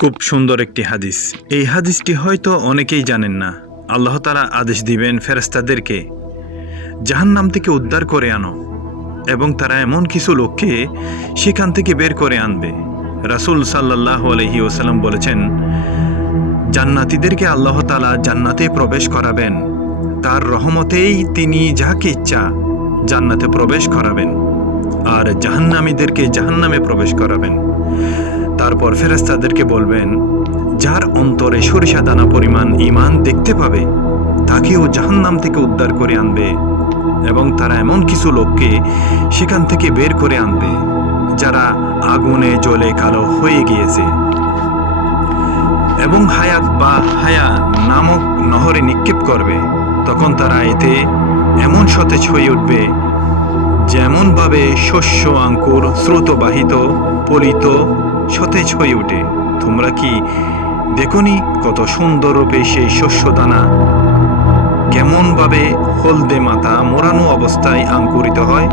খুব সুন্দর একটি হাদিস। এই হাদিসটি হয়তো অনেকেই জানেন না। আল্লাহ তাআলা আদেশ দিবেন ফেরেশতাদেরকে, জাহান্নাম থেকে উদ্ধার করে আনো, এবং তারা এমন কিছু লোককে সেখান থেকে বের করে আনবে। রাসূল সাল্লাল্লাহু আলাইহি ওয়াসাল্লাম বলেছেন, জান্নাতীদেরকে আল্লাহ তাআলা জান্নাতে প্রবেশ করাবেন, তার রহমতেই তিনি যাকে ইচ্ছা জান্নাতে প্রবেশ করাবেন, আর জাহান্নামীদেরকে জাহান্নামে প্রবেশ করাবেন। তারপর ফেরেশতাদেরকে বলবেন, যার অন্তরে সরিষা দানা পরিমাণ ঈমান দেখতে পাবে তাকেও জাহান্নাম থেকে উদ্ধার করে আনবে, এবং তারা এমন কিছু লোককে সেখান থেকে বের করে আনবে যারা আগুনে জ্বলে কালো হয়ে গিয়েছে, এবং হায়াত বা হায়া নামক নহরে নিক্ষেপ করবে। তখন তারা এতে এমন সতেজ হয়ে উঠবে যেমনভাবে শস্য আঙ্কুর স্রোতবাহিত পলিত সতেজ হয়ে ওঠে। তোমরা কি দেখনি কত সুন্দর রূপে সেই শস্য দানা কেমনভাবে হলদে মাথা মোড়ানো অবস্থায় আঙ্কুরিত হয়?